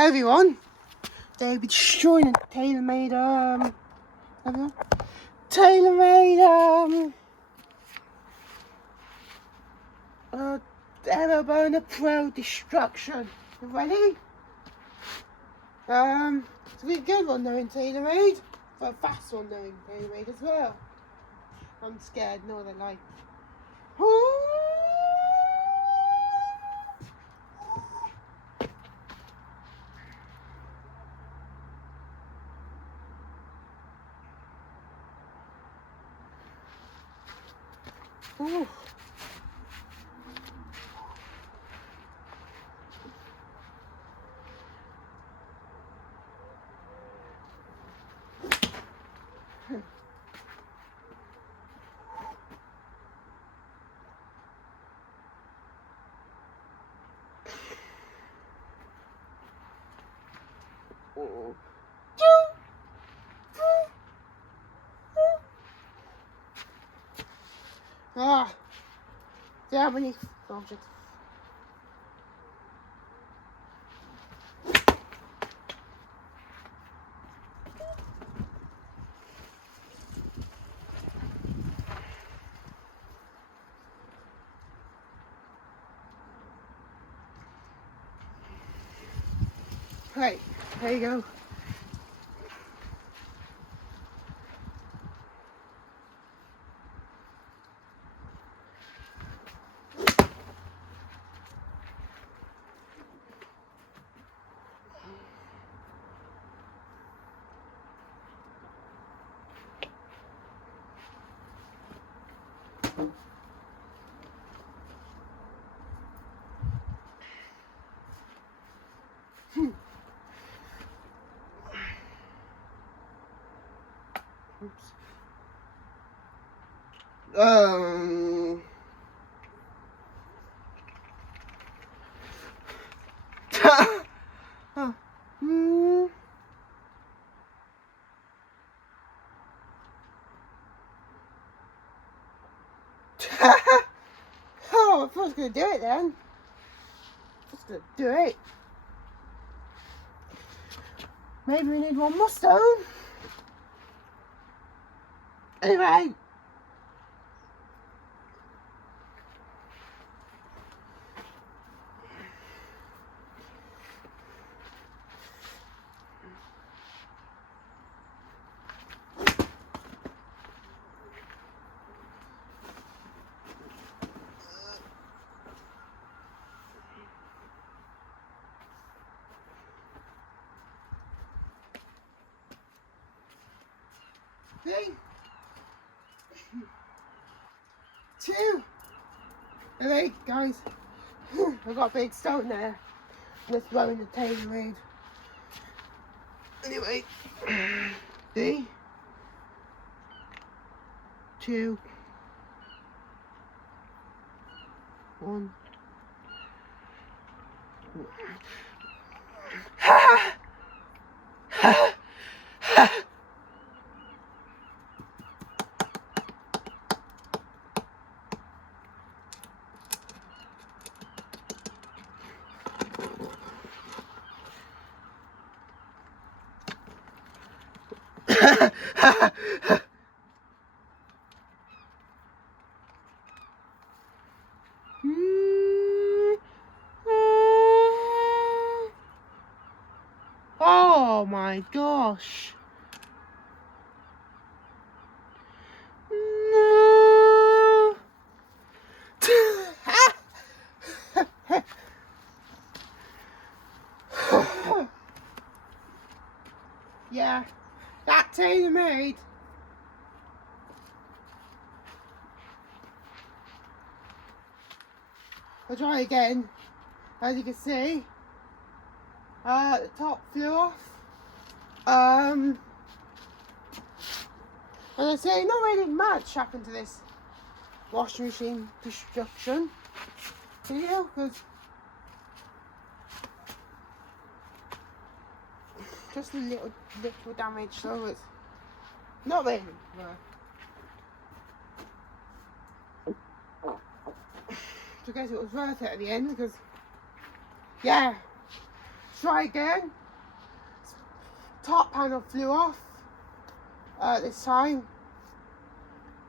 Hey everyone, today we'll be destroying a Taylormade, areoburner pro destruction. You ready? It's a really good one though in Taylormade, but a fast one though in Taylormade as well. I'm scared, no they're like. Ooh. Oh. Ah, do you have any objects? Right, there you go. Oops. Oh, I was going to do it then. I was going to do it. Maybe we need one more stone. Anyway. Three, 2. Alright, guys. I've got a big stone there. We're throwing the Taylormade. Anyway. 3, 2, 1. Ha! Ha! Ha! Oh my gosh. No. Yeah, that Taylormade. I'll try again. As you can see, the top flew off. As I say, not really much happened to this washing machine destruction video, because just a little damage, so it's not really. So I guess it was worth it at the end, because yeah, try again. Top panel flew off this time,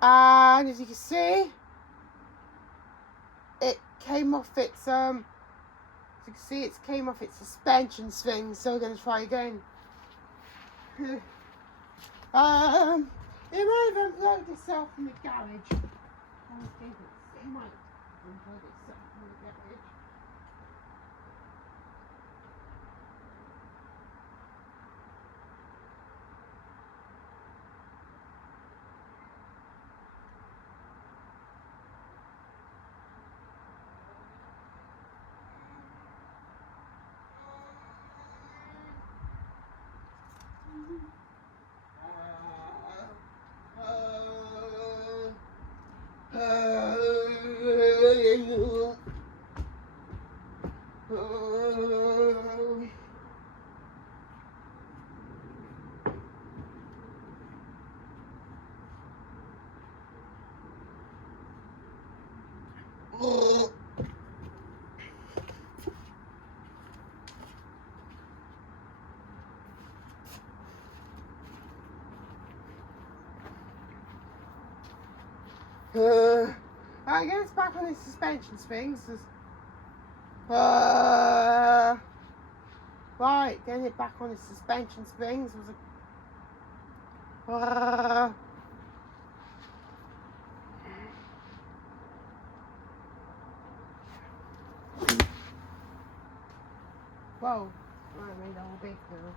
and as you can see, it came off its came off its suspension swing. So we're going to try again. It might have unplugged itself from the garage. I think it might have unplugged itself from the garage. I guess back on his suspension springs. Right, getting it back on his suspension springs was a. Whoa, I made a whole big now.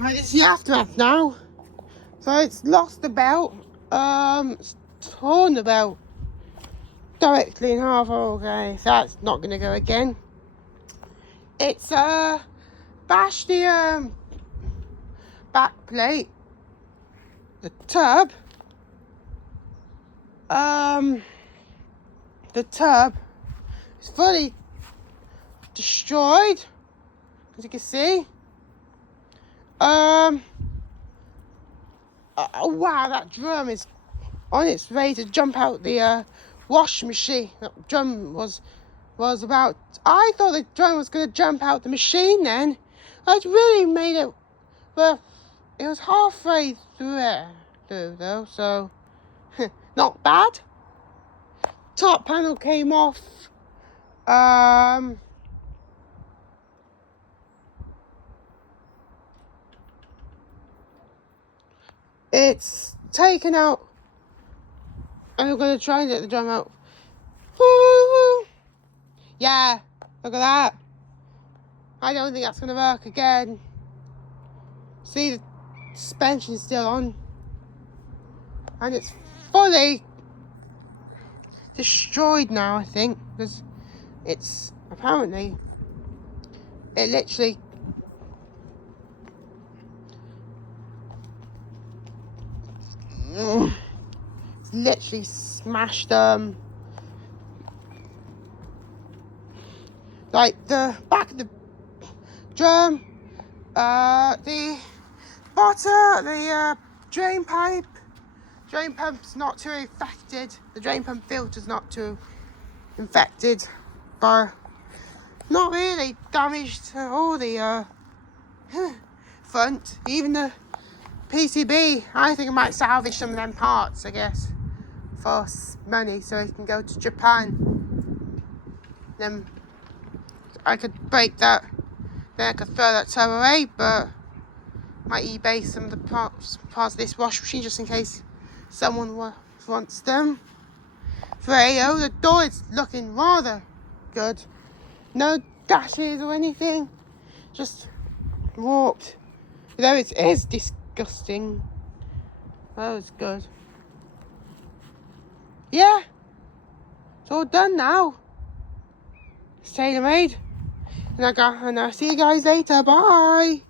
Right, it's the aftermath now. So it's lost the belt. It's torn the belt directly in half. Okay, so that's not going to go again. It's bashed the back plate, the tub. The tub is fully destroyed, as you can see. Wow, that drum is on its way to jump out the wash machine. That drum was about. I thought the drum was going to jump out the machine. Then I'd really made it. Well, it was halfway through though, so not bad. top panel came off. It's taken out. I'm going to try and get the drum out. Woo! Yeah, look at that. I don't think that's going to work again. See, the suspension's still on. And it's fully destroyed now, I think. Because it's apparently, it literally smashed like the back of the drum, the bottom, the drain pump's not too affected, the drain pump filter's not too infected, but not really damaged all the front, even the PCB. I think I might salvage some of them parts, I guess, for money, so I can go to Japan. Then I could break that, then I could throw that tow away, but I might eBay some of the parts of this wash machine just in case someone wants them. For AO, the door is looking rather good. No dashes or anything, just warped. Though it is disgusting. That was good. Yeah, it's all done now. It's Taylormade. And I'll see you guys later. Bye.